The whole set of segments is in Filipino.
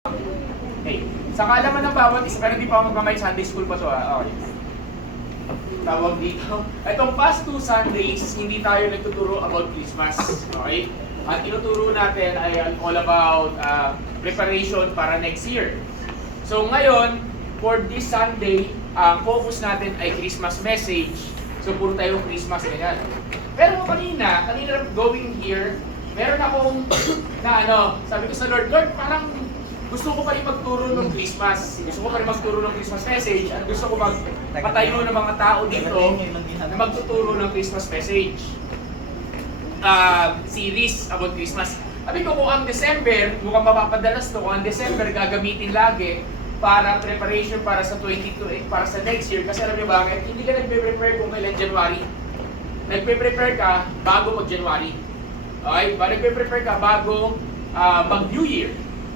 Okay. Sa kaalaman ng bawat isa, pero hindi pa ako magmamay, Sunday school pa to Okay. Tawag dito. Itong past 2 Sundays, hindi tayo nagtuturo about Christmas. Okay? At tinuturo natin ay all about preparation para next year. So ngayon, for this Sunday, ang focus natin ay Christmas message. So puro tayo Christmas ganyan. Pero kanina going here, meron akong sabi ko sa Lord, parang gusto ko pa rin magturo ng Christmas. Gusto ko pa rin magturo ng Christmas message. At gusto ko magpatayo ng mga tao dito na magtuturo ng Christmas message. Series about Christmas. Sabi ko kung ang December, mukhang mapapadalas to, kung ang December gagamitin lagi para preparation para sa 2028, para sa next year. Kasi alam niyo bakit? Hindi ka nagpe-prepare kung kailan January. Nagpe-prepare ka bago mag-January. Okay? Nagpe-prepare ka bago mag-New Year.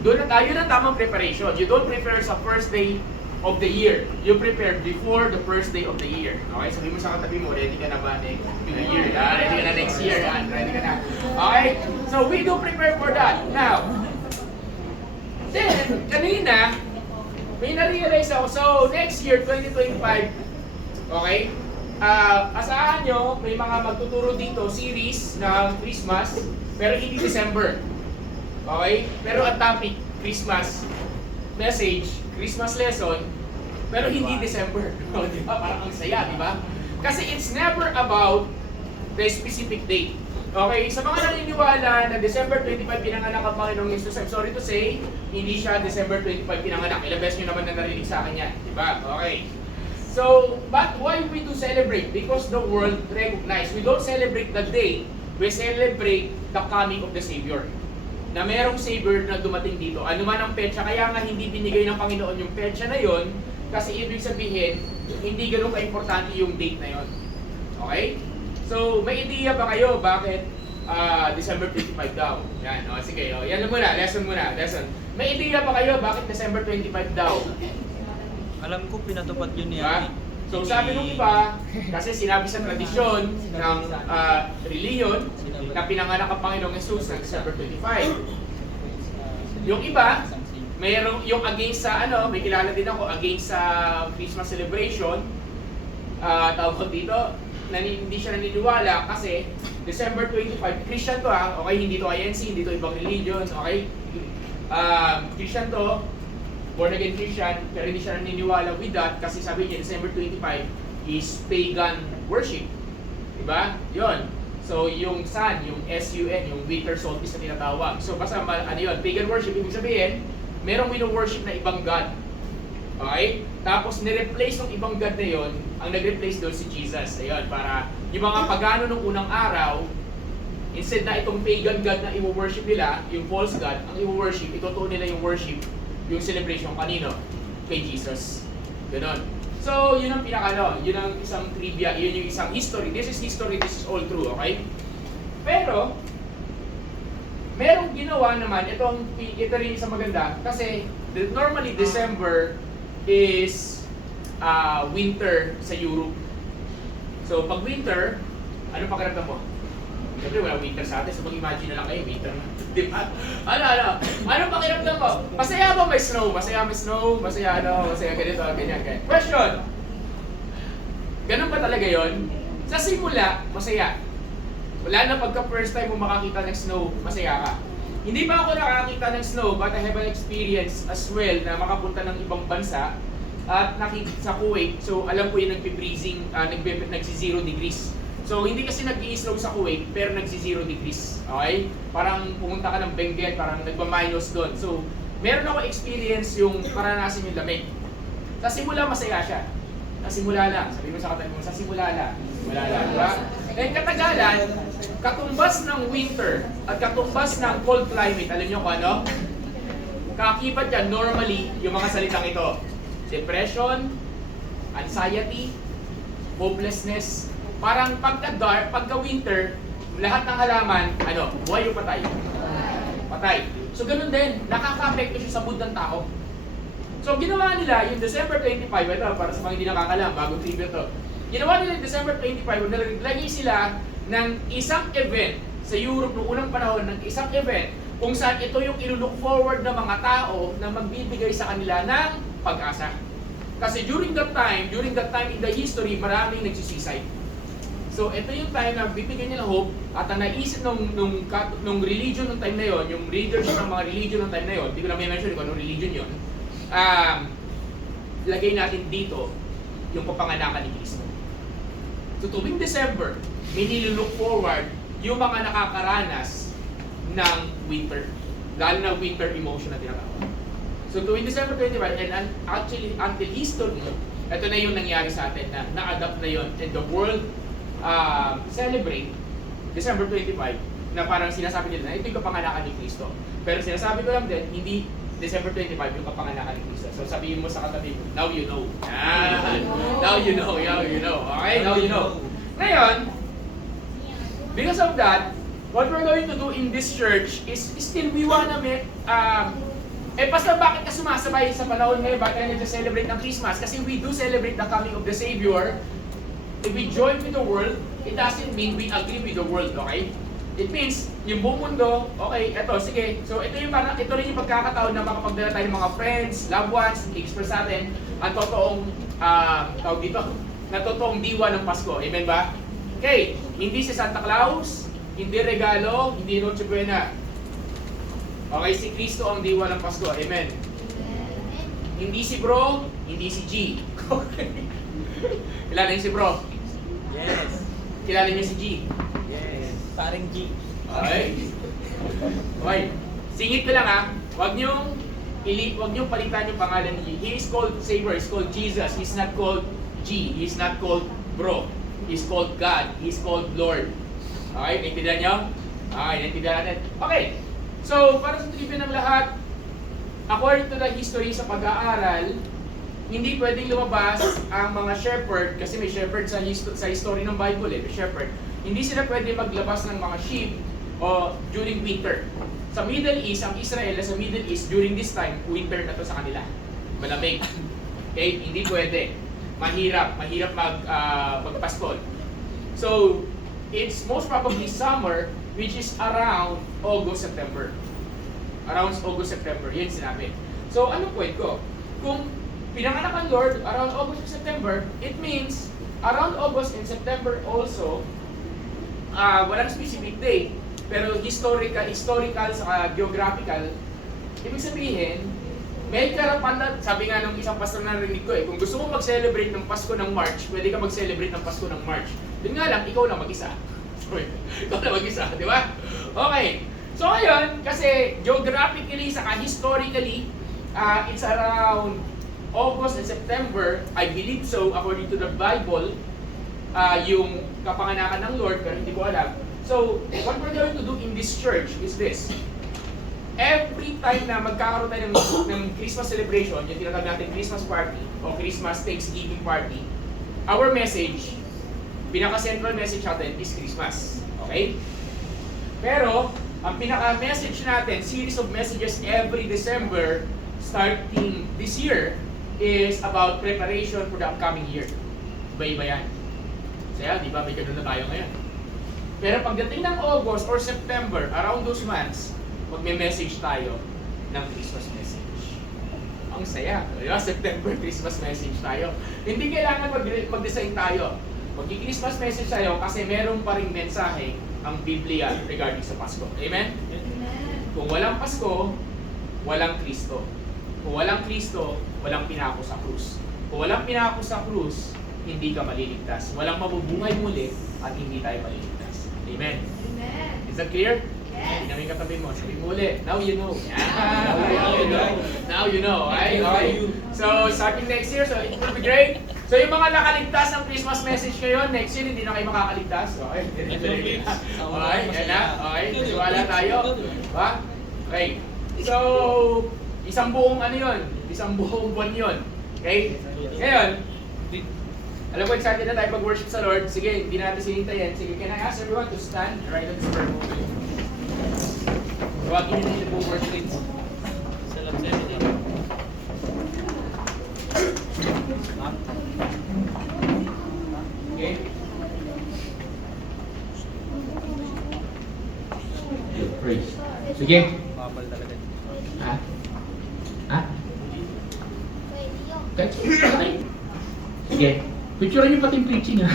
Doon na tayo ng tamang preparation. You don't prepare sa first day of the year. You prepare before the first day of the year. Okay? Sabi mo sa katabi mo, ready ka na ba next year? Ready ka na next year? Ready ka na. Okay? So we do prepare for that. Now, then, kanina, may na-realize ako. So, next year, 2025, okay? Asahan nyo, may mga magtuturo dito, series ng Christmas, pero hindi December. Okay? Pero ang topic, Christmas message, Christmas lesson, pero hindi December. Di ba? Parang ang saya, di ba? Kasi it's never about the specific date. Okay? Sa mga naniniwala na December 25 pinanganak ang Panginoong Jesus, I'm sorry to say, hindi siya December 25 pinanganak. Ilang beses nyo naman na narinig sa akin yan. Di ba? Okay. So, but why we do celebrate? Because the world recognize. We don't celebrate the day, we celebrate the coming of the Savior. Na merong Savior na dumating dito. Ano man ang petsa, kaya nga hindi binigay ng Panginoon yung petsa na yon, kasi ibig sabihin, hindi ganun ka-importante yung date na yon. Okay? So, may idea ba kayo bakit December 25 daw? Yan, sige, yan muna, lesson. May idea ba kayo bakit December 25 daw? Alam ko pinatupad yun Diba? So sabi nung iba, kasi sinabi sa tradisyon ng reliyon na pinanganak ang Panginoong Jesus ng December 25. Yung iba, mayroong yung against sa may kilala din ako against sa Christmas celebration. Tawag ko dito, hindi siya naniniwala kasi December 25, Christian to okay, hindi to INC, hindi to ibang religion, okay? Christian to, born again Christian, pero hindi siya naniniwala with that kasi sabi niya December 25 is pagan worship. Diba? Yun. So yung sun, yung SUN, yung winter solstice na tinatawag. So basta yun, pagan worship, ibig sabihin, merong wino-worship na ibang God. Okay? Tapos nireplace ng ibang God na yun, ang nag-replace doon si Jesus. Ayun, para yung mga pagano nung unang araw, instead na itong pagan God na i-worship nila, yung false God, ang i-worship, itutuon nila yung worship, yung celebration kanino? Kay Jesus. Ganon. So, yun ang yun ang isang trivia, yun yung isang history. This is history, this is all true, okay? Pero, merong ginawa naman, ito rin isang maganda, kasi normally December is winter sa Europe. So, pag winter, ano pakiramdam mo? Siyempre, wala winter sa atin, so mag-imagine na lang kayo, winter na. Di ba? Ano pakiramdam mo? Masaya ba may snow? Masaya ganito, ganyan. Question! Ganun ba talaga yon? Sa simula, masaya. Wala na pagka first time mo makakita ng snow, masaya ka. Hindi pa ako nakakita ng snow, but I have an experience as well na makapunta ng ibang bansa at sa Kuwait. So, alam ko yung nagpi-freezing, nagsi-0 degrees. So, hindi kasi nag-i-snow sa Kuwait, pero nagsi-0 degrees. Okay? Parang pumunta ka ng Benguet, parang nagpa-minus doon. So, meron ako experience yung paranasin yung lamig. Sa simula, masaya siya. Sa simula lang. Sabi mo sa katabi mo, sa simula lang. Diba? And katagalan, katumbas ng winter at katumbas ng cold climate, alam nyo kung ano? Kaakibat yan, normally, yung mga salitang ito. Depression, anxiety, hopelessness. Parang pagka-winter, lahat ng halaman, buhay o patay? Patay. So ganun din, nakaka-apekto siya sa mood ng tao. So ginawa nila yung December 25, ito para sa mga hindi nakakalam, bagong trivia to. Ginawa nila yung December 25, naglagay sila ng isang event sa Europe noong unang panahon, ng isang event kung saan ito yung ilulook forward ng mga tao na magbibigay sa kanila ng pag-asa. Kasi during that time in the history, maraming nagsisisay. So ito yung time na bibigyan nila hope, at ang naisip nung religion ng time na yon, yung leaders ng mga religion ng time na yon, hindi ko na may mention kung anong religion yon, lagay natin dito yung kapanganakan ni Kristo. So tuwing December, may nilook forward yung mga nakakaranas ng winter. Lalo na winter emotion na tinatawag. So tuwing December 25, and actually until history, ito na yung nangyari sa atin na na-adapt na yon, and the world celebrate December 25 na parang sinasabi nila na ito yung kapanganakan ni Kristo. Pero sinasabi ko lang din, hindi December 25 yung kapanganakan ni Kristo. So sabihin mo sa katabi mo, now you know. Now you know, now you know. Okay, now you know. Ngayon, because of that, what we're going to do in this church is still we wanna make, Pastor, bakit ka sumasabay sa panahon ngayon? Bakit tayo nag-celebrate ng Christmas? Kasi we do celebrate the coming of the Savior. If we join with the world, it doesn't mean we agree with the world, okay? It means, yung buong mundo, okay, eto, sige. So, ito rin yung pagkakataon na makapagdala tayo ng mga friends, loved ones, i-express natin ang totoong, tawag dito, na totoong diwa ng Pasko. Amen ba? Okay, hindi si Santa Claus, hindi regalo, hindi Noche Buena. Okay, si Kristo ang diwa ng Pasko. Amen. Hindi si bro, hindi si G. Kilala niyo si bro? Yes. Kilala niyo si G? Yes. Paring G. Okay. Okay. Singit ko lang ha. Huwag niyong palitan yung pangalan ni G. He is called Savior. He's called Jesus. He's not called G. He's not called bro. He's called God. He's called Lord. Okay, naintindihan niyo? Okay, naintindihan natin. Okay. So, para sa trivia ng lahat, according to the history sa pag-aaral, hindi pwedeng lumabas ang mga shepherd, kasi may shepherd sa history ng Bible, may shepherd. Hindi sila pwede maglabas ng mga sheep o during winter. Sa Middle East, ang Israel sa Middle East, during this time, winter na to sa kanila. Malamig. Okay? Hindi pwede. Mahirap magpaskol. So, it's most probably summer, which is around August, September. Around August, September. Yan sinabi. So, anong point ko? Kung pinanganak ang Lord around August and September, it means around August and September also, walang specific day, pero historical saka geographical, ibig sabihin, may karapatan, sabi nga nung isang pastor na narinig ko kung gusto mo mag-celebrate ng Pasko ng March, pwede ka mag-celebrate ng Pasko ng March. Yun nga lang, ikaw lang mag-isa. Sorry, ikaw lang mag-isa, di ba? Okay. So ngayon, kasi geographically saka historically, it's around August and September, I believe so, according to the Bible, yung kapanganakan ng Lord, pero hindi ko alam. So, what we're going to do in this church is this. Every time na magkakaroon tayo ng Christmas celebration, yung tinatawag natin Christmas party o Christmas Thanksgiving party, our message, pinaka-central message natin is Christmas. Okay? Pero, ang pinaka-message natin, series of messages every December, starting this year, is about preparation for the upcoming year. Iba-iba yan. Kaya, di ba, may ganun na tayo ngayon. Pero pagdating ng August or September, around those months, magme-message tayo ng Christmas message. Ang saya. Diba? September, Christmas message tayo. Hindi kailangan mag-design tayo. Mag-Christmas message tayo kasi meron pa ring mensahe ang Biblia regarding sa Pasko. Amen? Kung walang Pasko, walang Kristo. Kung walang Kristo, walang pinako sa krus. Kung walang pinako sa krus, hindi ka maliligtas. Walang mabubuhay muli at hindi tayo maliligtas. Amen? Amen. Is that clear? Yes. Namin katabi mo. Sabi mo ulit. Now you know. Now you know. Now you know. Okay? So, starting next year, so it will be great. So, yung mga nakaligtas ng Christmas message ngayon, next year, hindi na kayo makakaligtas. Okay? Okay, yan na. Okay, maniwala tayo. Diba? Okay. So, isang buong ano yun? Isang buong buwan yun. Okay? Ngayon, alam ko excited na tayo pag-worship sa Lord. Sige, hindi natin sinintayin. Sige, can I ask everyone to stand right at this prayer moment? Tawagin niyo nila po worship. Okay? Praise. Sige. Kahit sino. Sige. Picture niyo pati yung preaching ha.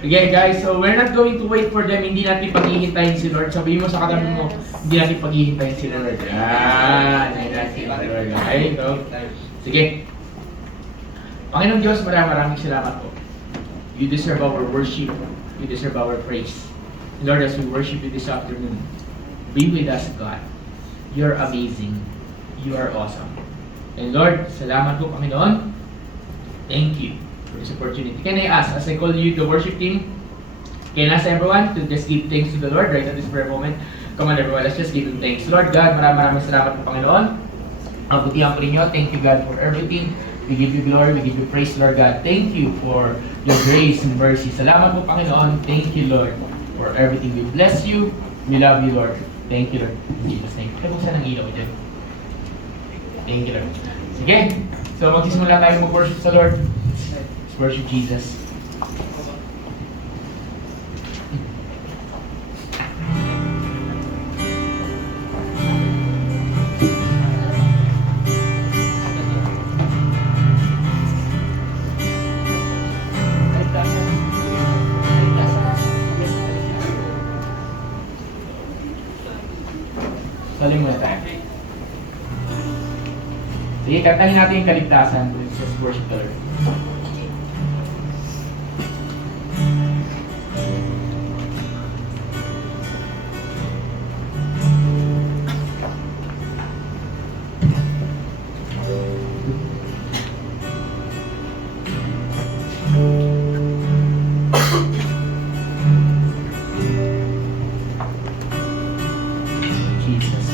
Sige guys, so we're not going to wait for them. Hindi natin paghihintayin si Lord. Sabihin mo sa katabi mo, hindi natin paghihintayin si Lord. Yan. Hindi natin si Lord. Okay, so. Sige. Panginoong Diyos, maraming salamat po. You deserve our worship. You deserve our praise. Lord, as we worship you this afternoon, be with us, God. You're amazing. You are awesome. And Lord, salamat po, Panginoon. Thank you for this opportunity. Can I ask, as I call you the worship team, can I ask everyone to just give thanks to the Lord right at this very moment? Come on everyone, let's just give Him thanks. Lord God, maraming salamat po, Panginoon. Ang butihan po ninyo. Thank you, God, for everything. We give you glory, we give you praise, Lord God. Thank you for your grace and mercy. Salamat po, Panginoon. Thank you, Lord, for everything. We bless you. We love you, Lord. Thank you, Lord. In Jesus' name. Kaya kung saan ang ilaw dyan? Thank you, Lord. Sige. So, magsisimula tayo mag-worship sa Lord. Let's worship Jesus. Saling muna tayo. Sige, kantahin natin yung kaligtasan. Let's just worship the Lord. Jesus.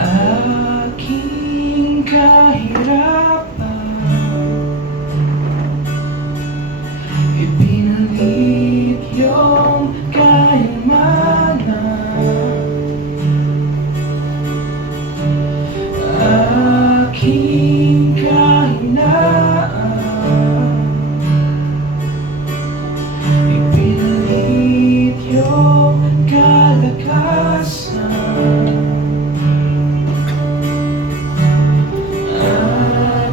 Aking kahirapan, ipinalit yung kayamanan. Aking kahinaan, ipinalit yung kalakasan.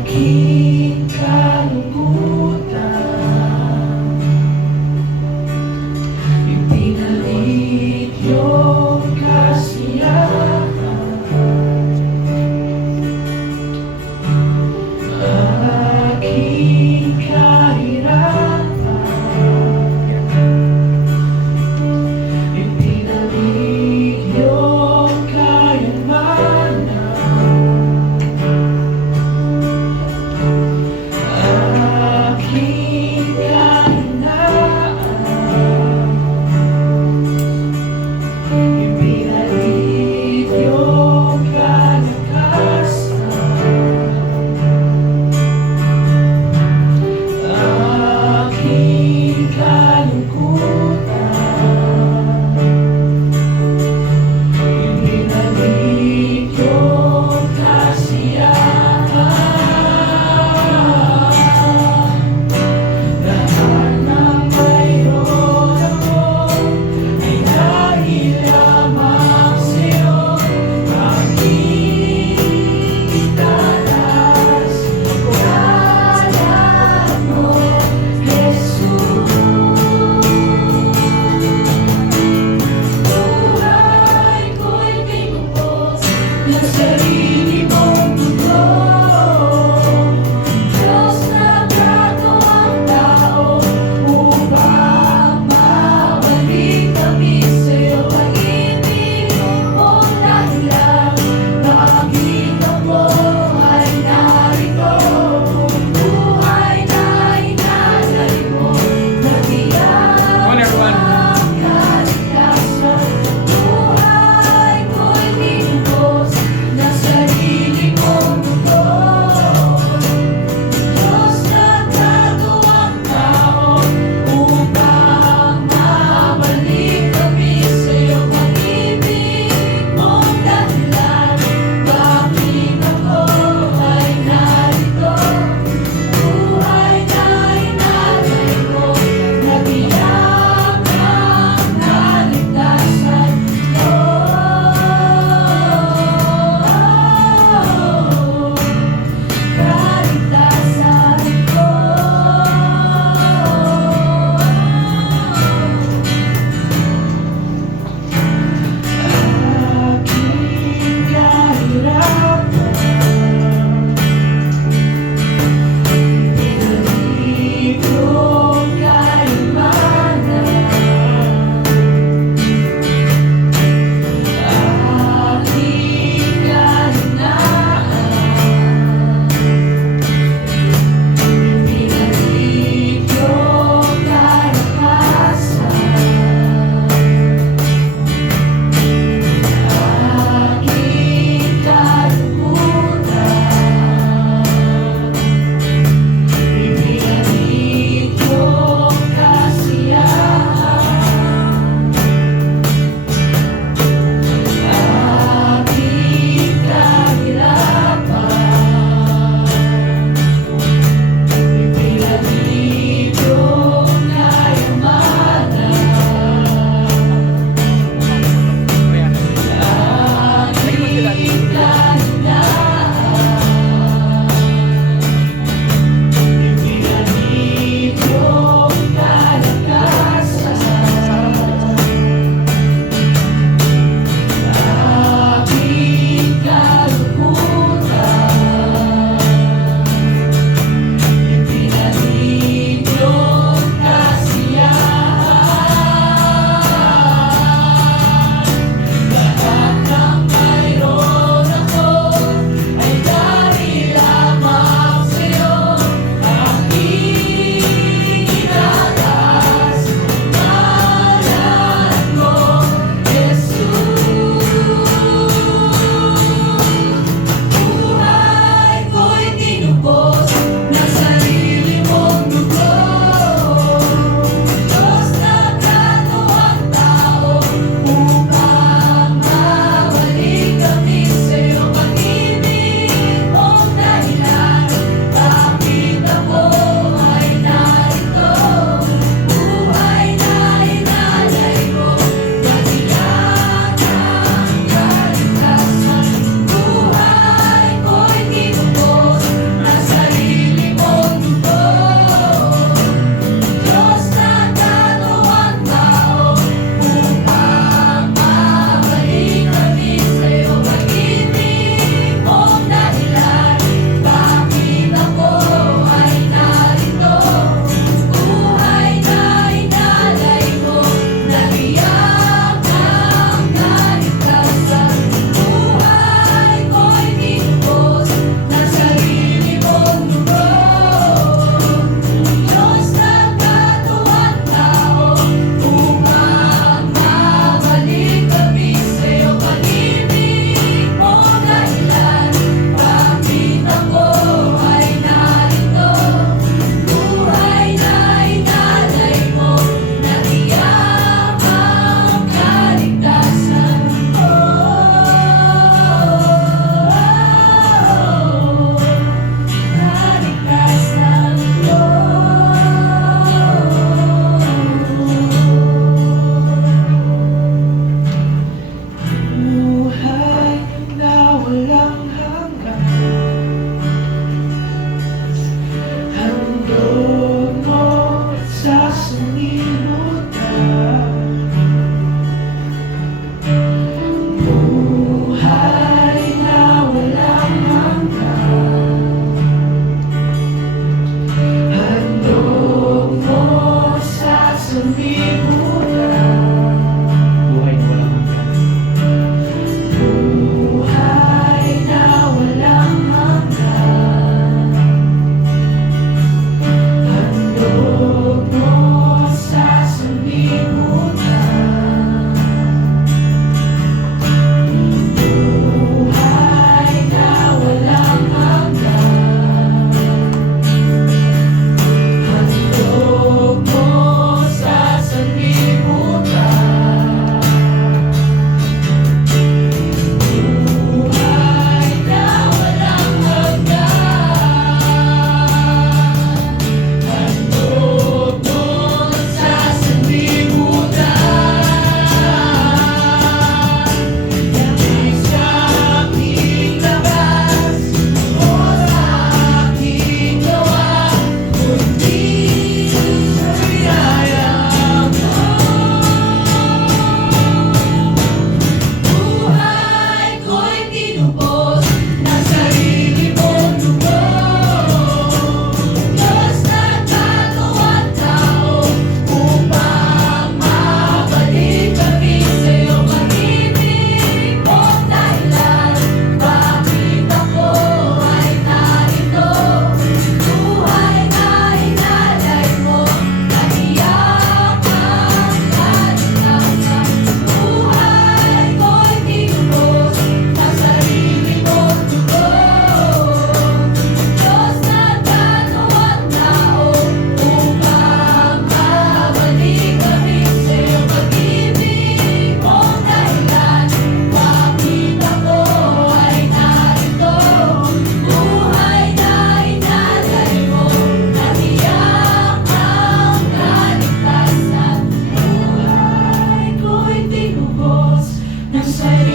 Aking kalungkutan, ipinalit yung kasiyahan. Aking kahirapan, ipinalit yung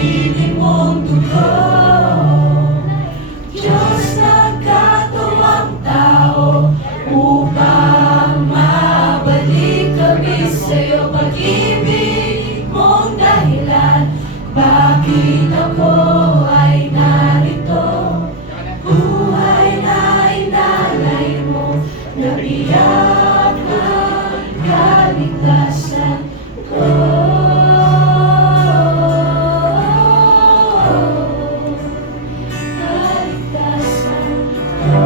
sarili mong dugo. Diyos nagkatuwang tao upang mabalik kami sa'yo. Pag-ibig mong dahilan, bakit ako ay narito? Buhay na inalay mo, nabiyak ang kaligtasan ko. Kaligtasan ko.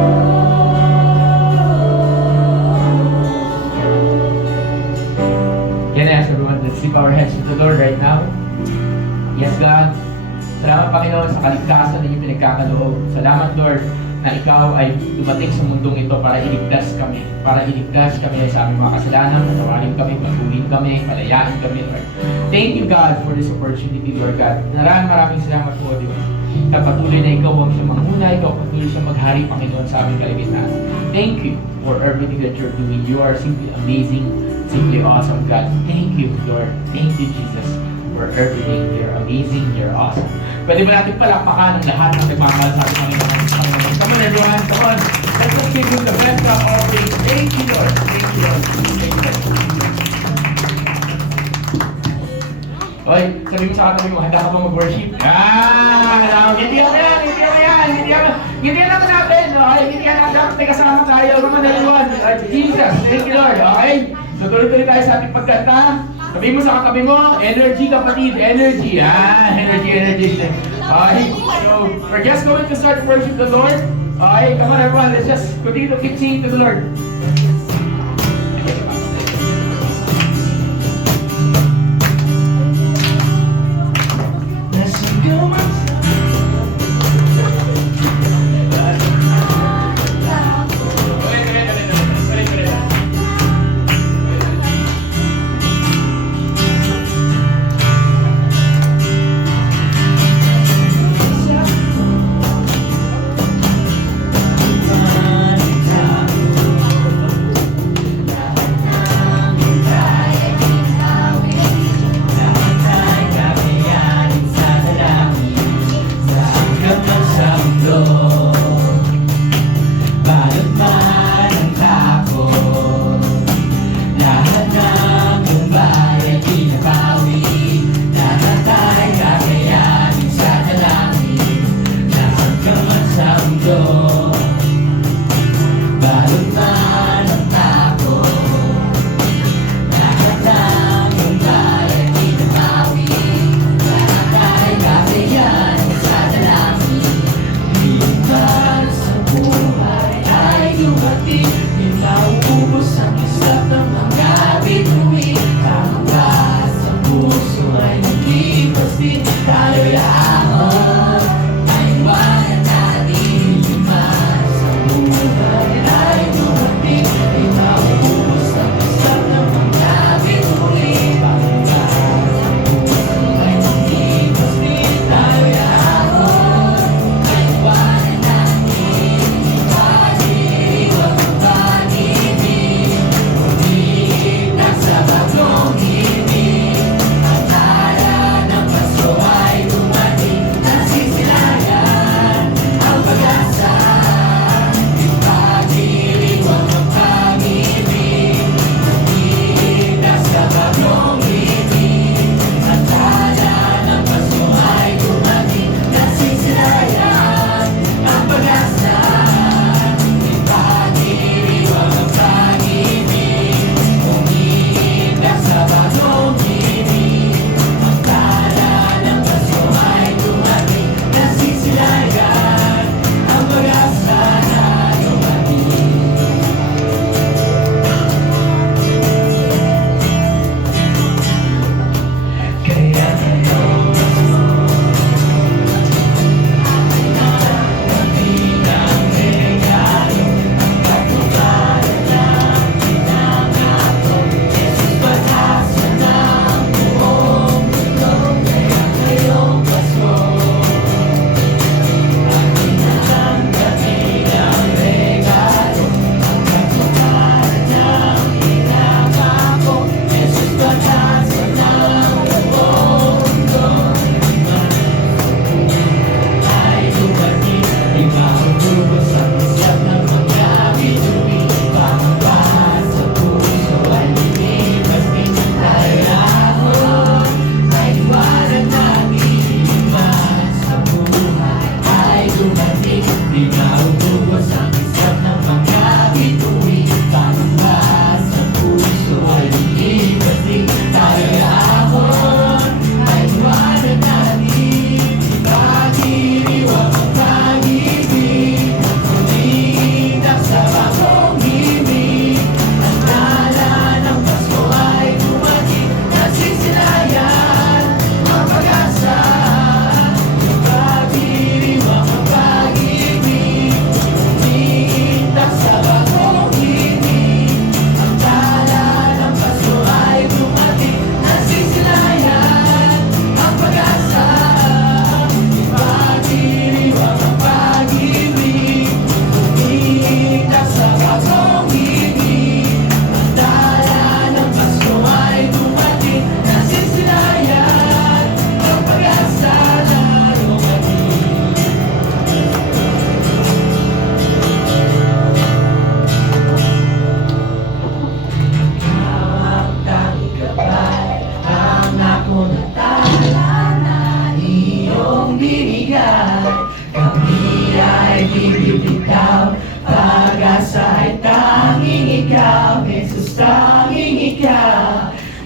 Can I ask everyone to lift our hands to the Lord right now? Yes, God. Salamat, Panginoon, sa kaligtasan na iyong pinagkakaloob. Salamat, Lord, na ikaw ay dumating sa mundong ito para iligtas kami. Para iligtas kami sa aming mga kasalanan, patawarin kami, patuloyin kami, palayain kami, Lord. Thank you, God, for this opportunity, Lord God. Maraming salamat po, Diyos. Patuloy na ikaw ang siyang manguna, ikaw patuloy siyang maghari, Panginoon, sa aming kalagitnaan. Thank you for everything that you're doing. You are simply amazing, simply awesome, God. Thank you, Lord. Thank you, Jesus, for everything. You're amazing, you're awesome. Pwede ba natin palakpakan ang lahat ng nagmamahal sa ating Panginoon? Come on, everyone. Come on. Let's just give him the best of all things. Thank you, Lord. Thank you, Lord. Thank you, Lord. Oy, sabi mo sa katabi mo, handa ka ba mag-worship? Hindi ako yan, hindi ako yan, hindi ako natin, okay? Hindi ka natin, dapat may kasama tayo, come on everyone. Jesus, thank you Lord, okay? So tuloy-tuloy tayo sa ating pagkanta. Sabi mo sa katabi mo, energy kapatid, energy, energy. Okay, so we're just going to start to worship the Lord. Okay, come on everyone, let's just continue to keep singing to the Lord.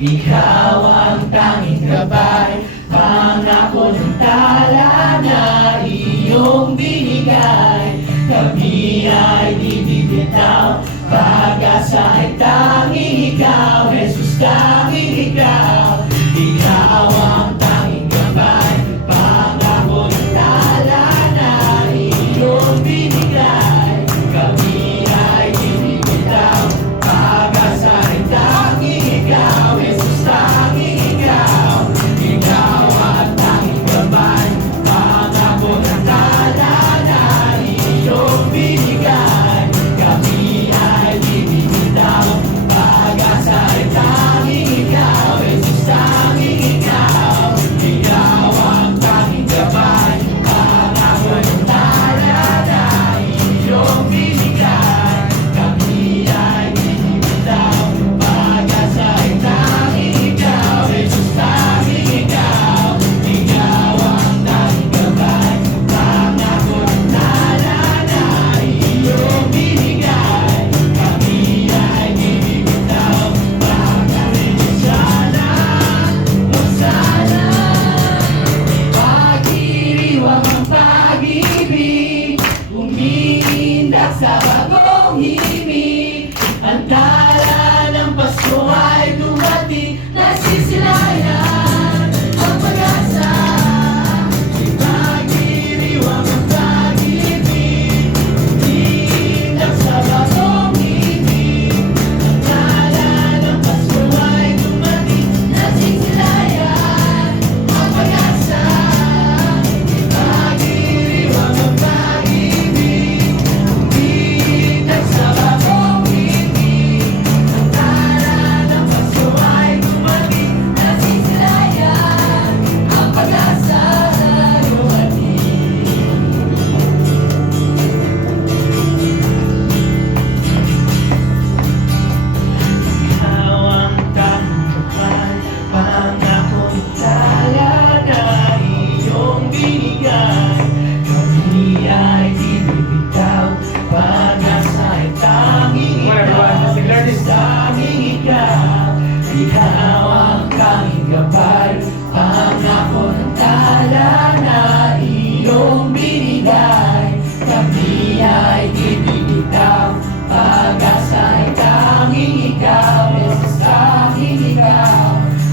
Ikaw ang tanging gabay, pangako ng tala na iyong binigay. Kami ay di bibitaw, pag-asa ay tanging ikaw, Jesus tanging ikaw. Ikaw ang tanging gabay, pangako ng tala na iyong binigay. Kami ay di bibitaw, pag-asa ay tanging ikaw, Jesus tanging ikaw. Ikaw ang tanging gabay, pangako ng tala na iyong binigay. Kami ay di bibitaw, pag-asa ay tanging ikaw, Jesus tanging ikaw. Ikaw ang tanging gabay, pangako ng tala na iyong binigay. Kami ay di bibitaw, pag-asa ay tanging ikaw, Jesus tanging ikaw. Ikaw ang tanging gabay, pangako ng tala na iyong binigay. Kami ay di bibitaw, sana, pag-iriwang ang pag-ibig, umiindak sa bagong himig. Ang tala ng Pasko ay dumating, nasisilayan ang pag-asa. Pag-iriwang ang pag-ibig, umiindak sa bagong himig. Ang tala ng Pasko ay dumating, nasisilayan ang pag-asa. Pag-iriwang ang pag-ibig, umiindak sa bagong himig. Ang tala ng Pasko ay dumating, nasisilayan ang pag-asa. Ikaw ang tanging gabay, pangako ng tala na iyong binigay. Kami ay di bibitaw, pag-asa ay tanging ikaw, Jesus tanging ikaw. Ikaw ang tanging gabay, pangako ng tala na iyong binigay. Kami ay di bibitaw, pag-asa ay tanging ikaw, Jesus tanging ikaw.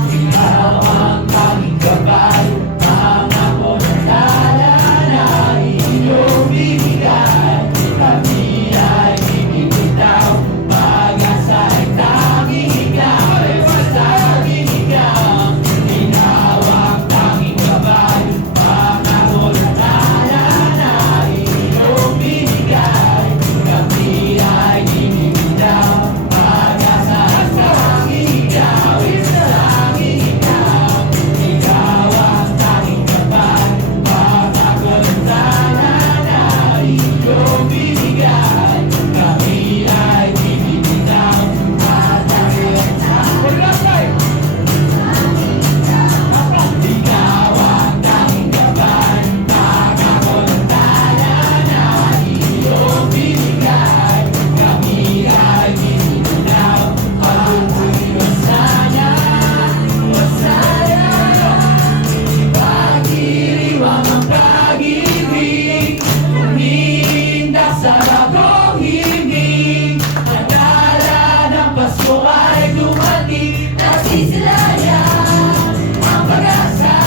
Ikaw ang tanging gabay, pangako ng tala na iyong binigay. Kami ay di bibitaw, pag-asa ay tanging ikaw, Jesus tanging ikaw. Ikaw ang tanging gabay, pangako ng tala na iyong binigay. Kami ay di bibitaw, pag-asa ay tanging ikaw, Jesus tanging ikaw. Ikaw ang tanging gabay, pangako ng tala na iyong binigay. Kami ay di bibitaw, pag-asa ay tanging ikaw ang tanging gabay, pangako ng tala na iyong binigay. Kami ay di bibitaw, pag-uwiwasana, pag-iriwang ang pag-ibig, umiindak sa bagong himig. Ang tala ng Pasko ay dumating, nasisilayan ang pag-asa.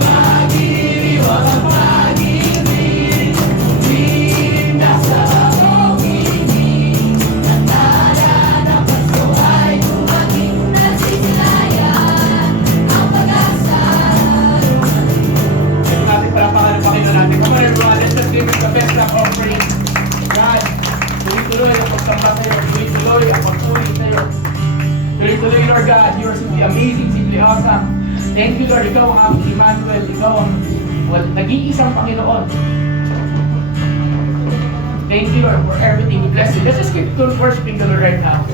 Pag-iriwang ang pag-ibig, umiindak sa bagong himig. Ang tala ng Pasko ay dumating, nasisilayan ang pag-asa. Natin pala pakinggan natin. Come on everyone, let's just give it the best love offering. God, tuloy-tuloy ang pagsamba sa'yo. Tuloy-tuloy ang pagtuli sa'yo. Tuloy-tuloy, Lord God, you are simply amazing, simply awesome. Thank you, Lord. Ikaw ang aming Emmanuel. Ikaw ang nag-iisang Panginoon. Thank you, Lord, for everything. We bless you. Let's just keep worshiping the Lord right now.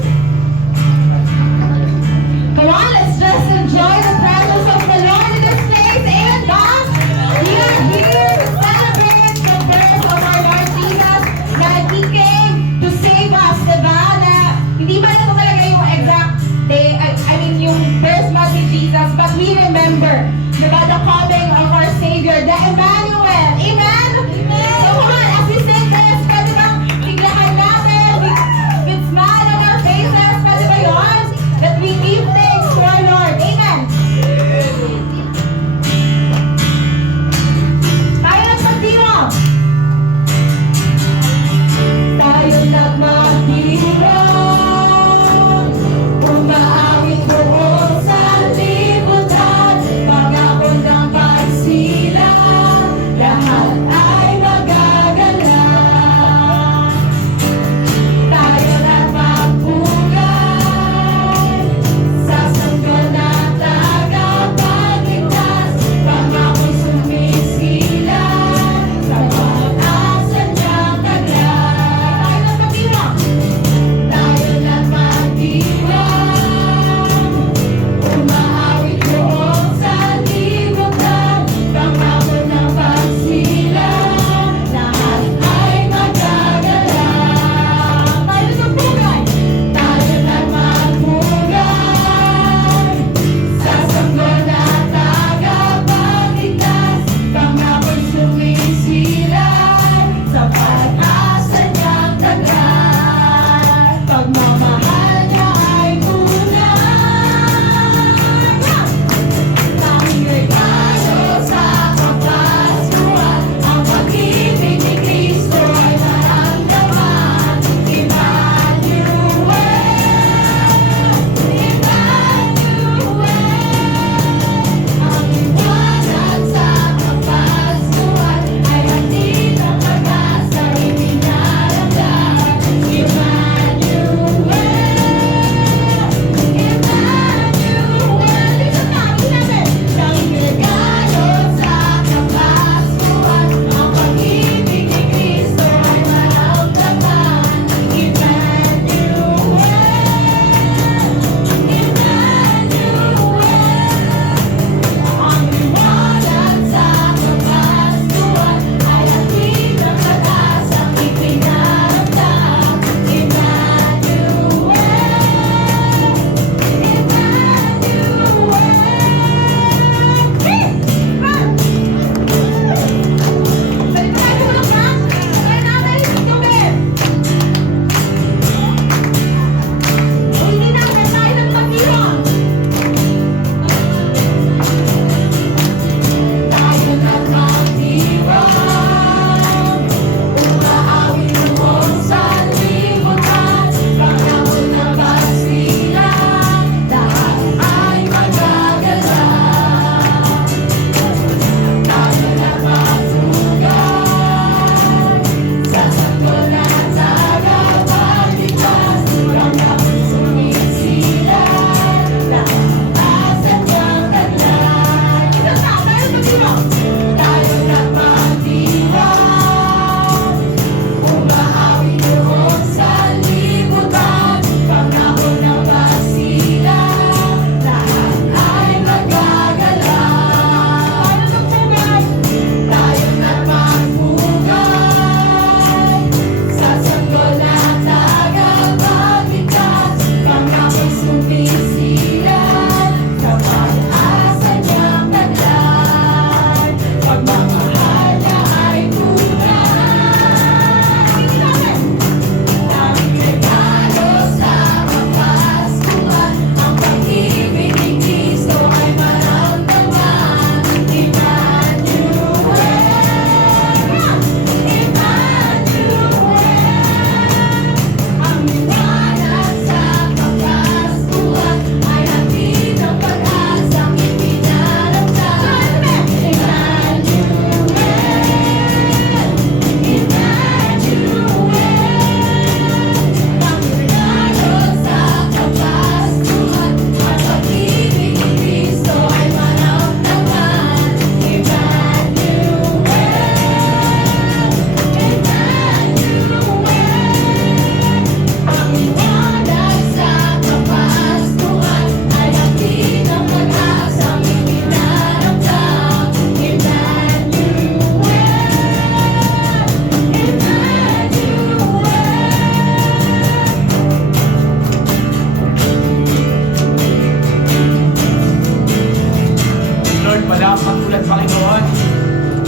Come on, let's just enjoy the presence of the Lord in this place. And God, we are here to celebrate the birth of our Lord Jesus, na He came to save us, diba? Na hindi man ito talaga yung exact day, I mean,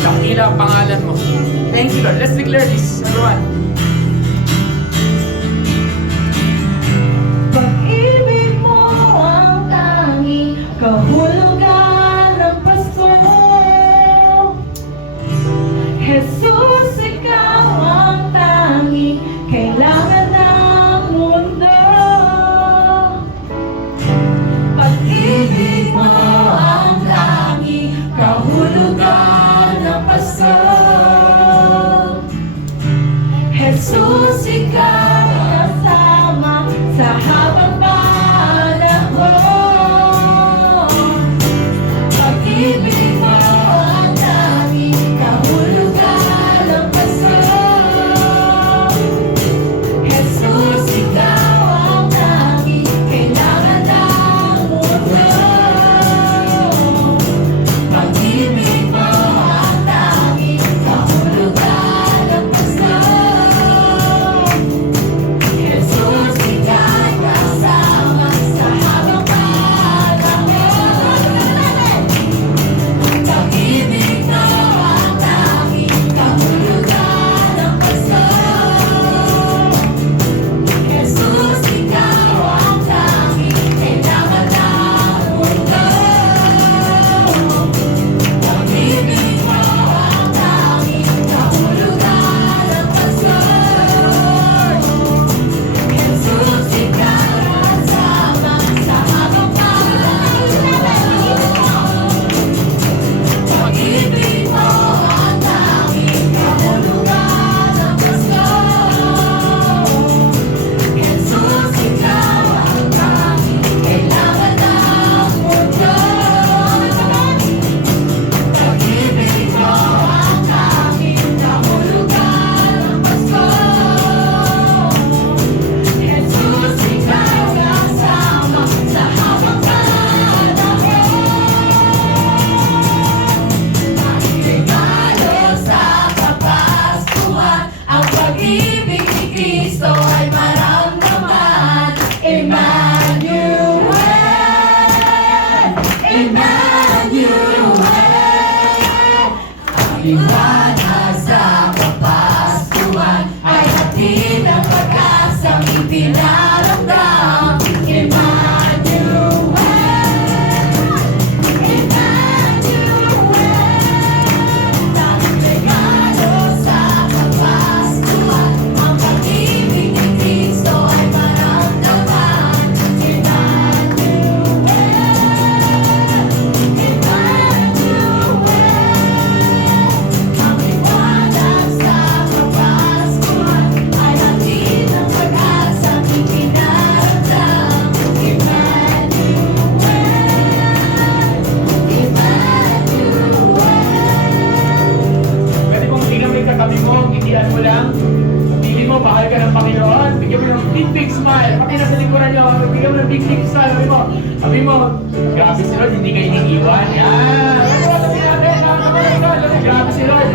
Dakila ang pangalan mo. Thank you, Lord. Let's declare this, everyone. Pag-ibig mo ang tanging kahulugan ng Pasko. Jesus, ikaw ang tanging kailangan ng mundo. Pag-ibig mo ang tanging kahulugan ng Pasko. Jesus, ikaw kasama sa habang panahon. Pag-ibig mo ang tanging kahulugan ng Pasko. Jesus, ikaw ang tanging kailangan ng mundo. Pag-ibig mo ang tanging kahulugan ng Pasko. Jesus, ikaw kasama sa habang panahon. Pag-ibig mo ang tanging kahulugan ng Pasko. Jesus, ikaw ang tanging kailangan ng mundo. Pag-ibig mo ang tanging kahulugan ng Pasko. Jesus, ikaw kasama sa habang panahon. Pag-ibig mo ang tanging kahulugan ng Pasko. Jesus, ikaw ang tanging kailangan ng mundo. Pag-ibig mo ang tanging kahulugan ng Pasko. Jesus, ikaw kasama sa habang panahon. Regalo sa Kapaskuhan, ang pag-ibig ni Kristo ay maramdaman. Emmanuel, Emmanuel, ang liwanag sa Kapaskuhan ay hatid ang pag-asang ipinaramdam. Emmanuel, tanging regalo sa Kapaskuhan, ang pag-ibig ni Kristo ay maramdaman. Emmanuel, ang liwanag sa Kapaskuhan ay hatid ang pag-asang ipinaramdam. Pwede mong tingnan mo yung katabi mo, ngitian mo lang. Pili mo, mahal ka ng Panginoon. Bigyan mo ng big smile. Pati nasa likuran nyo, bigyan mo ng big smile. Sabi mo, grabe si Lord, hindi kayo iniiwan. Yan! Ano sinabi? Grabe si Lord.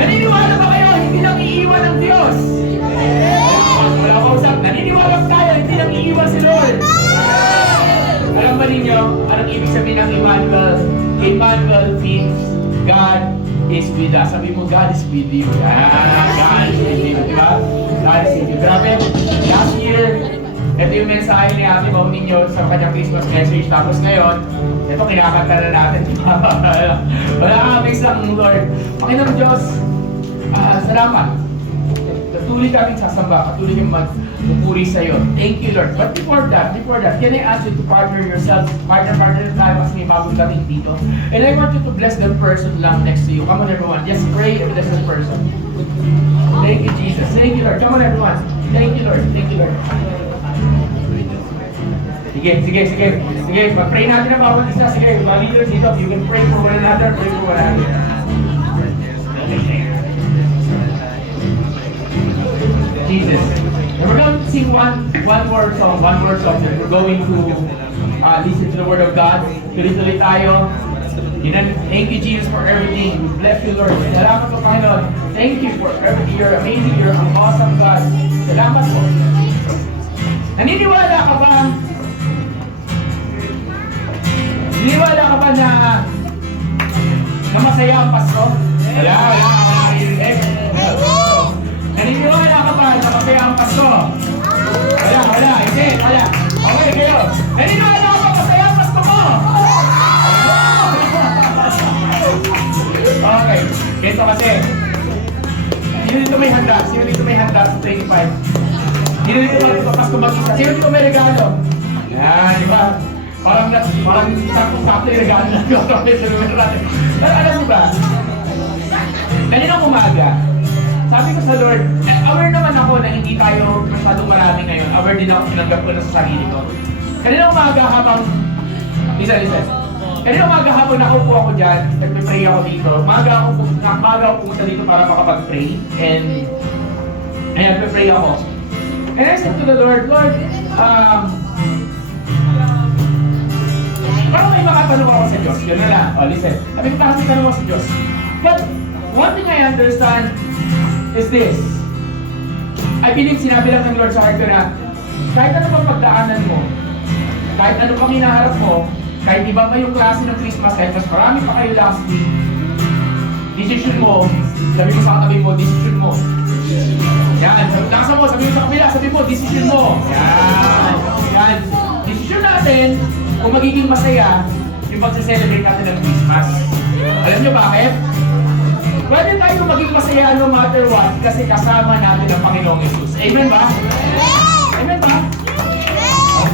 Naniniwala ba kayo? Hindi lang iiwan ng Diyos. Wala ko usap. Naniniwala ba tayo? Hindi lang iiwan si Lord. Alam ba ninyo, anong ibig sabihin ng Emmanuel? Emmanuel means God is with us. Sabi mo, God is with you. God is with you. Diba? God is with you. Grabe. Last year, ito yung mensahe ni Ate Mao ninyo sa kanyang Christmas message. Tapos ngayon, ito kinakanta na natin. Wala kami lang, Lord. Panginoon Diyos, salamat. Patuloy kami sasamba. Patuloy kami magpupuri sa iyo. Thank you, Lord. But before that, can I ask you to partner yourself, partner tayo kasi may bagong dating dito. And I want you to bless the person lang next to you. Come on, everyone. Just pray and bless the person. Thank you, Jesus. Thank you, Lord. Come on, everyone. Thank you, Lord. Thank you, Lord. Sige. Pag-pray natin ang bawat isa. Sige, mga leaders dito. You can pray for one another. Pray for one another. Jesus. And we're going to sing one word song. We're going to listen to the word of God. Tuloy-tuloy tayo. Thank you, Jesus, for everything. We bless you, Lord. Salamat po, Panginoon. Thank you for everything. You're amazing. You're an awesome God. Salamat po. Naniniwala ka ba? Naniniwala ka ba na na masaya ang Pasko? Wala. Naniniwala ka ba na masaya ang Pasko? Wala. Hindi, wala. Okay, kayo. Naniniwala ka ba masaya ang Pasko mo? Okay, ito kasi. Sino dito may handa? Sino dito may handa sa 25? Sino dito Pasko mag-isa? Sino dito may regalo? Yan, di ba? Parang sakto-sakto yung regalo na pero alam mo ba? Kaninang umaga, sabi ko sa Lord, aware naman ako na hindi tayo masyadong marami ngayon. Aware din ako, tinanggap ko na sa sarili ko. Kaninang umaga habang, listen. Kaninang umaga habang nakaupo ako dyan, nagpe-pray ako dito. Maga ako pumunta dito para makapag-pray. And nagpe-pray ako. And I said to the Lord, parang may makatanong ako sa Diyos. Yun na lang. Listen. Sabi ko, parang may tanong ako sa Diyos. But one thing I understand is this. I believe sinabi lang ng Lord sa heart ko na kahit ano pang pagdaanan mo, kahit ano pang hinaharap mo, kahit iba pa yung klase ng Christmas, kahit mas marami pa kayo last week, decision mo, sabi mo sa katabi mo, decision mo. Yan. Nakasa mo, sabi mo sa kabila, sabi mo, decision mo. Yan. Decision natin kung magiging masaya yung pag-celebrate natin ng Christmas. Alam nyo bakit? Pwede tayo maging masaya no matter what kasi kasama natin ang Panginoong Jesus. Amen ba? Amen ba?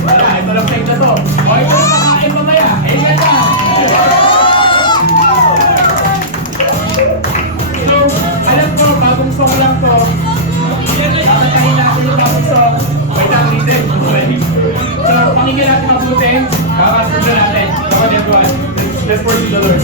Wala, ito lang sa inyo to. O, ito lang makain mamaya. Amen ba? So, alam ko, bagong song lang to. Kakatahin natin yung bagong song. Wait lang, listen. So, pakinggan natin mabuti. Kakasunod natin. Come on, everyone. Let's worship the Lord.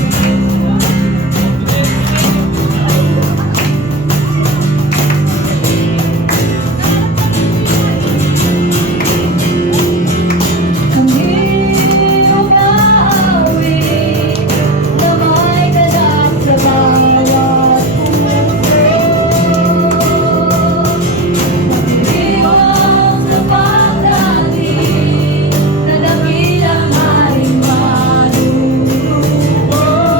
Oh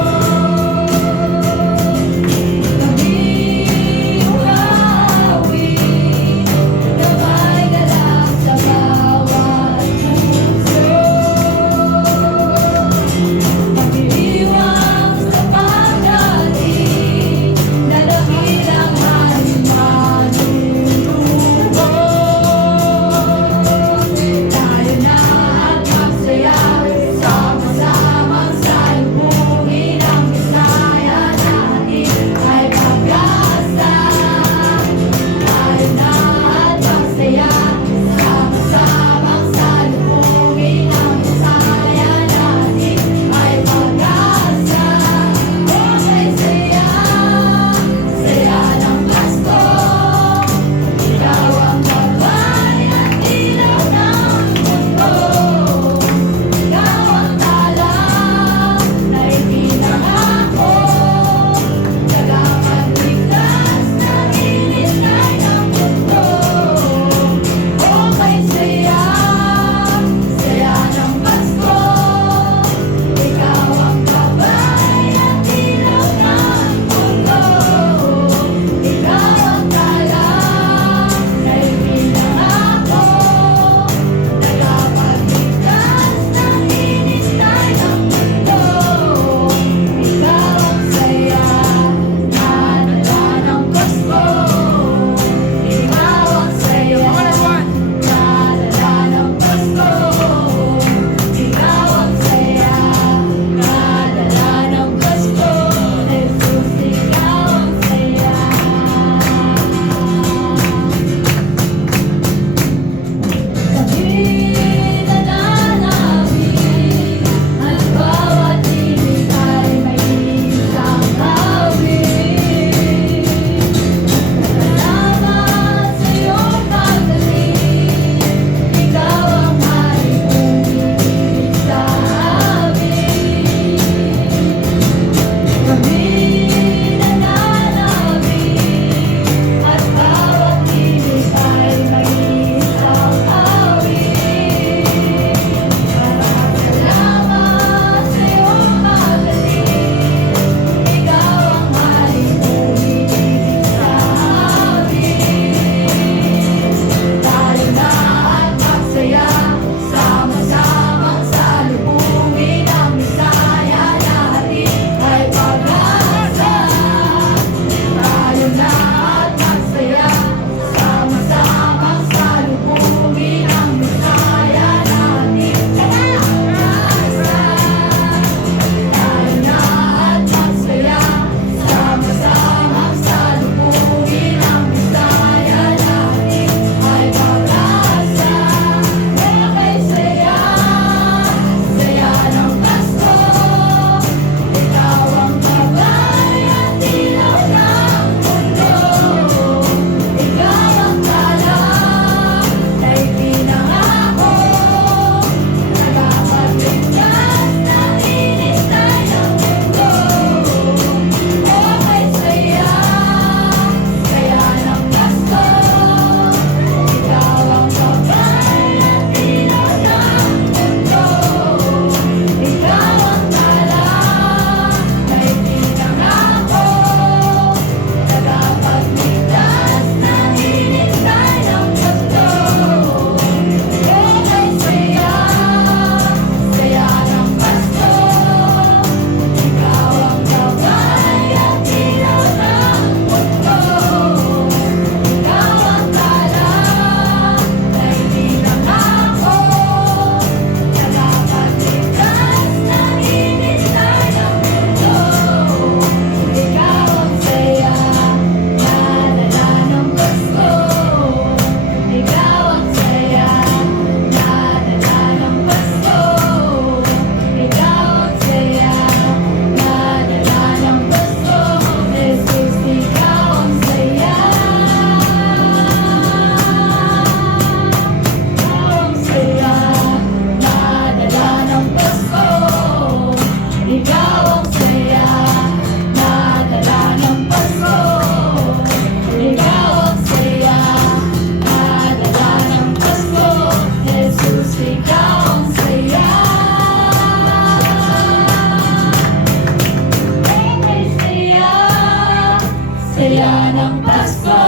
saya ng Pasko.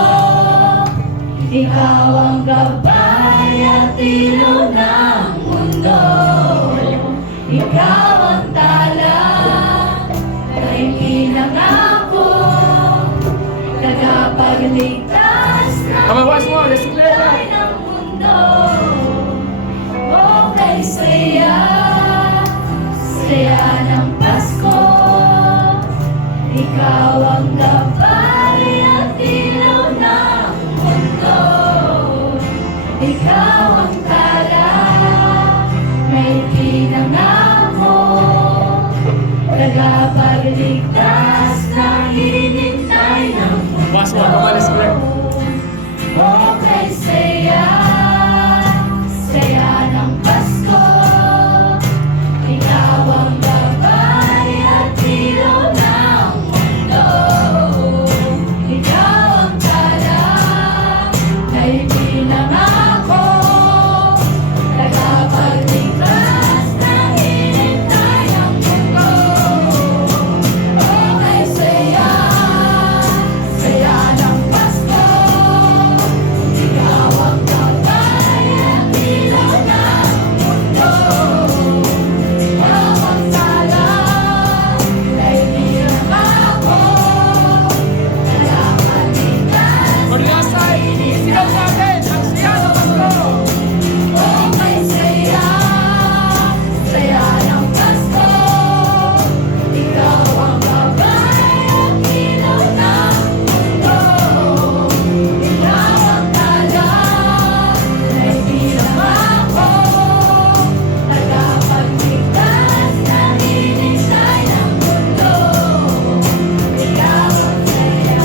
Ikaw ang gabay at ilaw ng mundo. Ikaw ang tala na ipinangako, tagapagligtas Kabawas mo, let's clear na. buhay ng mundo. O kay saya, saya ng Pasko. Ikaw ang gabay at ilaw ng mundo. Ikaw ang tala na ipinangako, tagapagligtas na hinintay ng mundo. Bawas mo, let's clear. O kay saya, saya ng Pasko. Ikaw ang gabay at ilaw ng mundo. Ikaw ang tala na ipinangako, tagapagligtas na hinintay ng mundo. O kay saya, saya ng Pasko. Ikaw ang gabay at ilaw ng mundo. Ikaw ang tala na ipinangako, tagapagligtas For the last time, sigaw natin ang siya ng Pasko. o kay saya, saya ng Pasko. Ikaw ang gabay at ilaw ng mundo. Ikaw ang tala na ipinangako, tagapagligtas na hinintay ng mundo. Ikaw ang saya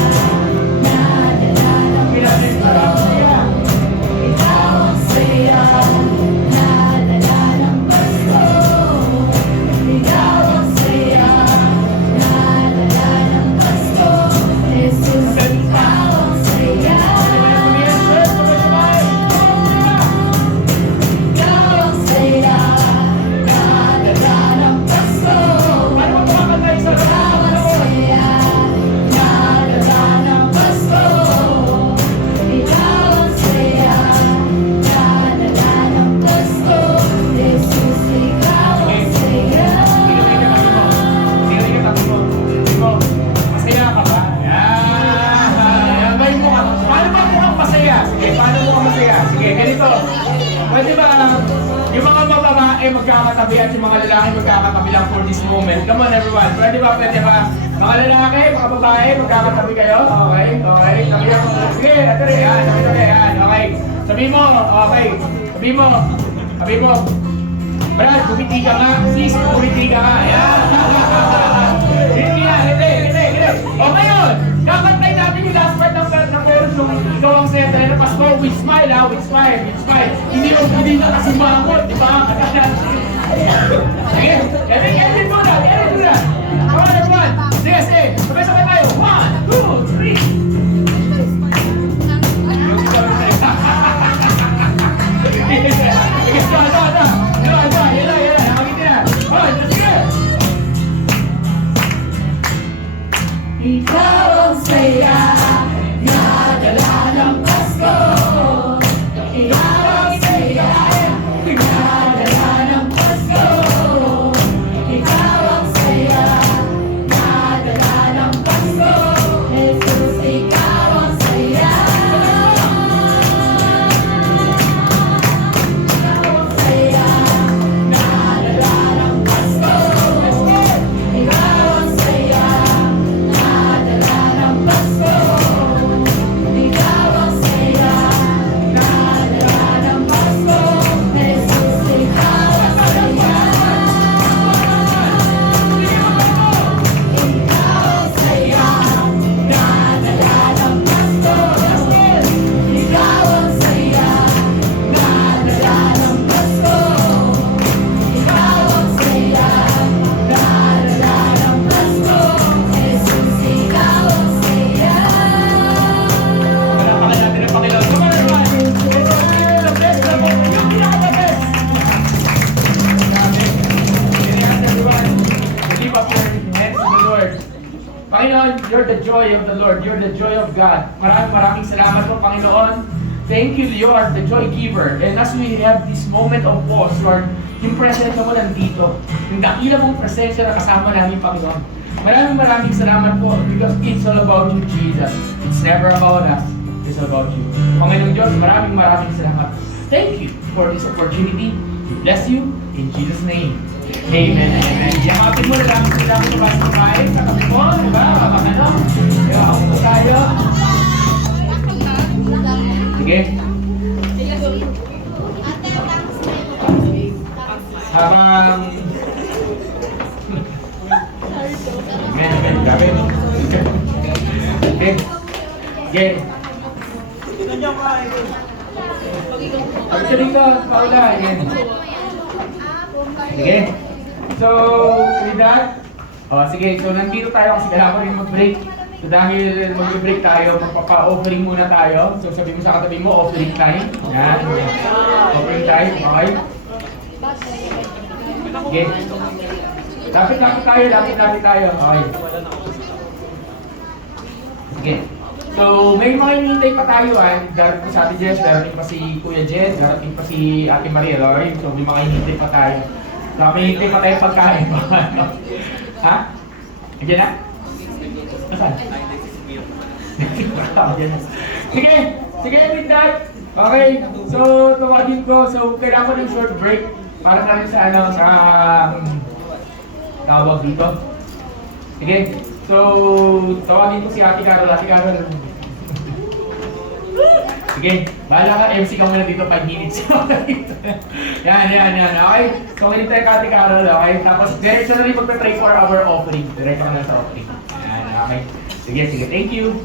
na dala ng Pasko. Ikaw ang saya na dala ng Pasko. Ikaw ang saya na dala ng Pasko. Jesus, ikaw ang saya. Ikaw ang saya na dala ng Pasko. Paano mo makakantay sa Ikaw ang saya na dala ng Pasko. Ikaw ang saya na dala ng Pasko. Jesus, ikaw ang saya. Sige, tabi mo. Masaya ka ba? Yan. Bay mo ka. Paano ba mukhang masaya? Sige, paano mukhang masaya? Sige, ganito. Pwede ba yung mga babae magkakatabi at yung mga lalaki magkakatabi lang for this moment? Come on everyone. Pwede ba? Mga lalaki, mga babae, magkakatabi kayo? Okay, okay. Tabi ako. Sige, ito rin. Yan, tabi. Yan, okay. Sabi mo, okay. Sabi mo. Brad, kumiti ka nga. Sis, kumiti ka nga. Yan. Hindi. O ngayon, kakantay natin yung last part ng chorus yung ikaw ang saya tayo ng Pasko. With smile ha, with smile. Hindi na kasi mangot, di ba? Sige, edit mo na. Come on everyone. Sige. Sabay-sabay tayo. 1, 2, 3. Ikaw ang saya na dala ng Pasko. Ikaw ang saya na dala ng Pasko. Ikaw ang saya na dala ng Pasko. Jesus, ikaw ang saya. Ikaw ang saya na dala ng Pasko. Ikaw ang saya na dala ng Pasko. you're the joy of the Lord. You're the joy of God. Maraming salamat po, Panginoon. Thank you, Lord, the joy giver. And as we have this moment of pause, Lord, yung presensya mo nandito. Yung dakila mong presensya na kasama namin, Panginoon. Maraming salamat po because it's all about you, Jesus. It's never about us. It's all about you. Panginoon Diyos, maraming salamat. Thank you for this opportunity. Bless you in Jesus' name. Amen. Amen. Yamakapin mo na lang sila sa bahay sa kape mo, di ba? Ano? Diba? Ako po tayo. Sige. Habang... Amen. Amen. Grabe. Okay. Okay. Actually ka, Paula. Ayan. Sige. So, with that, sige, so nandito tayo kasi kailangan ko rin mag-break. So dahil mag-break tayo, magpapa-offering muna tayo. So sabi mo sa katabi mo, offering time. Yan. Offering time, okay? Sige. Lapit tayo. Okay. Sige. So, may mga hinihintay pa tayo. Darating pa si Ate Jess, darating pa si Kuya Jed, darating pa si Ate Maria, right? So, may mga hinihintay pa tayo. So, may hinihintay pa tayo pagkain. Ha? Andiyan na? Nasaan? Sige, with that. Okay, so, tuwagin ko. So, kailangan ko ng short break para na rin sa tawag dito. Sige. So, tawagin ko si Ate Carol. Ate Carol. Sige, bahala ka. MC ka muna dito 5 minutes. yan. Okay? So, kinig tayo ka Ate Carol. Okay? Tapos, diretso na rin magpe-pray for our offering. Diretso ka na sa offering. Yan, okay? Sige. Thank you.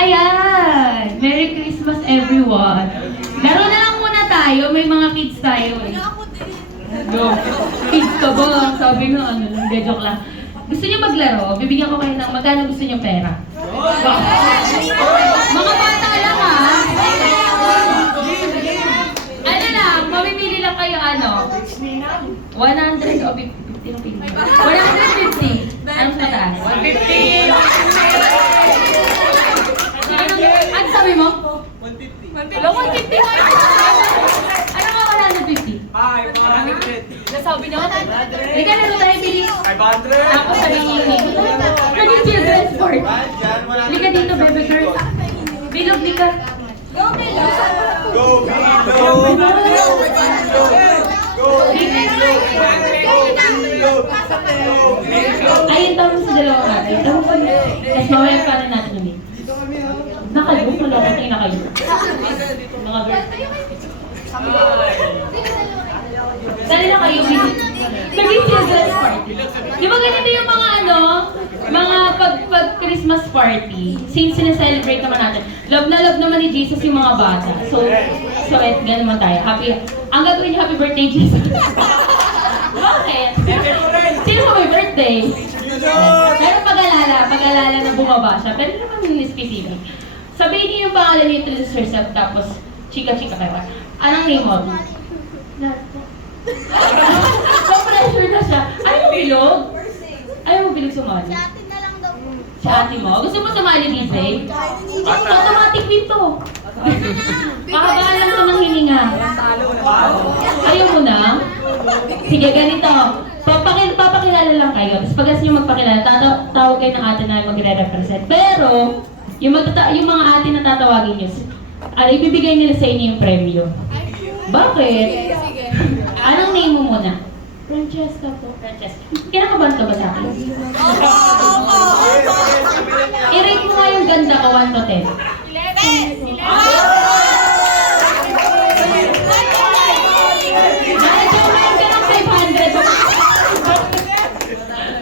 Ayan! Merry Christmas everyone! Laro na lang muna tayo, may mga kids tayo eh. Go! Kids ka ba? Sabi nga hindi, joke lang. Gusto niyo maglaro? Bibigyan ko kayo ng magkano gusto niyo pera? Mga bata lang ha! Ano lang, mamimili lang kayo 100 o 50? 150! Anong mataas? 150! Ano sabi mo? 150. 150? Ano nga 150? 500. Nasabi niya? Halika na tayo, bilis. 500. Ako sabi niya naging children's sport. Halika dito, baby girl. Bilog, lika. Go, Bilog! Go, Ayun, tawag sa dalawang natin. Tawag ko na. Tapos mamaya pa na natin ulit. Nakalong, malokot na kayo. Mga girl. Dali na kayo, naging children's party. Di ba ganito yung mga mga pag-Christmas party, since sineselebrate naman natin, love na love naman ni Jesus yung mga bata. So ganun naman tayo. Ang gagawin niyo, happy birthday, Jesus. Bakit? Sino mo may birthday? Pero pag-alala na bumaba siya, pero naman specific. Sabihin niyo yung pangalan niyo, introduce yourself, tapos chika-chika kayo. Anong name mo? So-pressure na siya. Ayaw mo bilog sumali? Si ate na lang daw po. Si ate mo? Gusto mo sumali, DJ? Automatic dito. Makabahan lang ito ng hininga. Ayaw mo na? Sige, ganito. Papakilala lang kayo. Tapos pagkas nyo magpakilala, tawag kayo ng ate na magre-represent. Pero, yung mga ate na tatawagin nyo, ibibigay nila sa inyo yung premyo. Bakit? Sige. Anong name mo muna? Francesca po. Francesca. Kinakabahan ka ba sa akin? I-rate mo nga yung ganda ko 1 to 10. 11! Nakajawin ka ng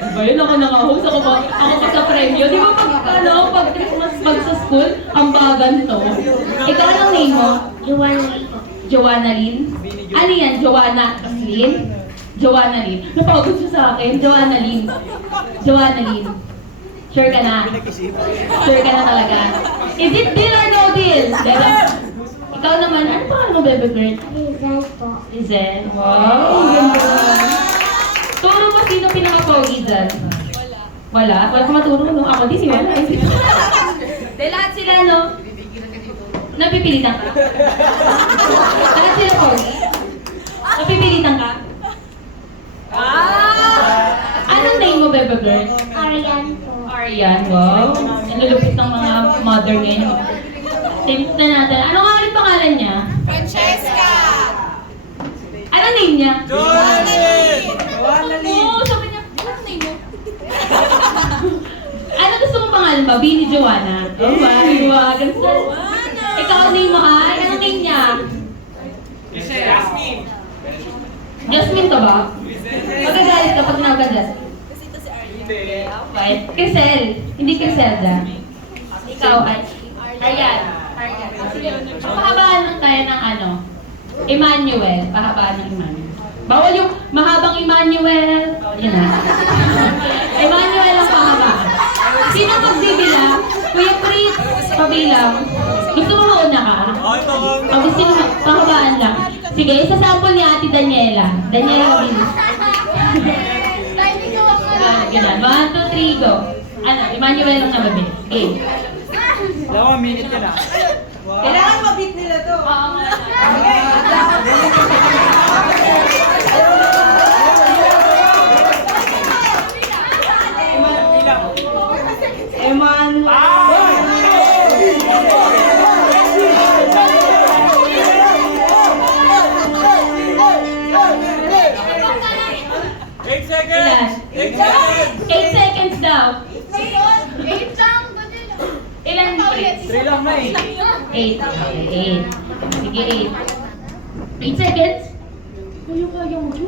500. Ba yun, ako naka-host. Ako pa sa premyo. Di ba pag Christmas pag sa school, ang bagan to. Ikaw anong name mo? Joanna Lynn? Ano yan? Joanna Lynn? Napagod siya sa akin. Joanna Lynn. Sure ka na? Sure ka na talaga? Is it deal or no deal? Diba? Ikaw naman, ano pangalan mo, baby girl? Rizal po. Rizel. Wow, ganda. Turo mo sino pinaka-pogi dyan? Wala? Wala ka maturo, no? Ako din, wala. Dahil lahat sila, no? Napipilitan ka? Lahat sila pogi? Napipilitan ka? Anong name mo, baby girl? Arian po. Arian, wow. Ang lulupit ng mga mother ngayon. Tips na natin. Ano nga ulit pangalan niya? Francesca. Anong name niya? Joannalie! Oo, sabi niya, anong name mo? Ano gusto mong pangalan ba? Bini Joanna? Oh, wow. Ganda. Ikaw ang name mo ay? Anong name niya? Jasmine! Jasmine ka ba? Magagalit ka pag tinawag ka Jasmine. Wait, Crisel. Hindi Criselda. Ikaw ay? Arian. Arian. Sige, pahabaan lang tayo ng ano? Emmanuel. Pahabaan ng Emmanuel. Bawal yung mahabang Emmanuel. Yun na. Emmanuel ang pahabaan. Sino magbibila? Kuya Prit, pabilang. Gusto mo mauna ka? O gusto mo pahabaan lang? Sige, isasample ni Ate Daniela. Daniela bilis. Ganun. 1, 2, 3, go. Ano, Emmanuel ang nababili. Game. 2 minute ka na. Kailangan mabit nila to. Oo nga. Eman! Ilan? 8 seconds daw. Ilan minutes? 3 lang na eh. 8. Okay, 8. Sige, 8. 8 seconds? Kaya mo.